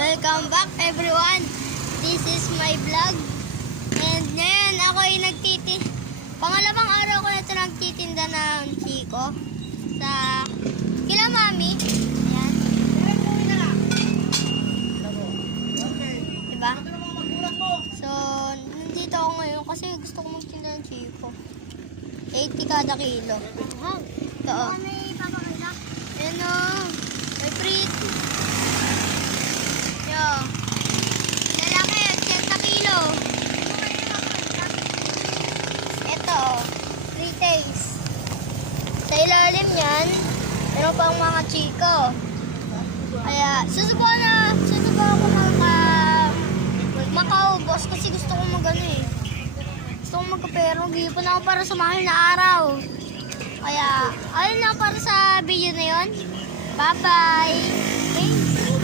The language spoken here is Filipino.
Welcome back everyone. This is my vlog. And ngayon ako ay pangalawang araw ko na ito nagtitinda ng chiko sa kila mami. Ayan. Diba? So, nandito ako ngayon kasi gusto ko magtinda ng chiko. 80 kada kilo. Ito o. Ayan o. May pretty. Yo. Lalaki, 80 kilo. Ito, 3 days. Sa ilalim yan, meron pang mga chiko. Kaya, susubukan ko makaubos kasi gusto ko magano eh. Gusto ko magkapero, gipon ako para sa mahal na araw. Kaya, ayun lang para sa video na yun. Bye-bye!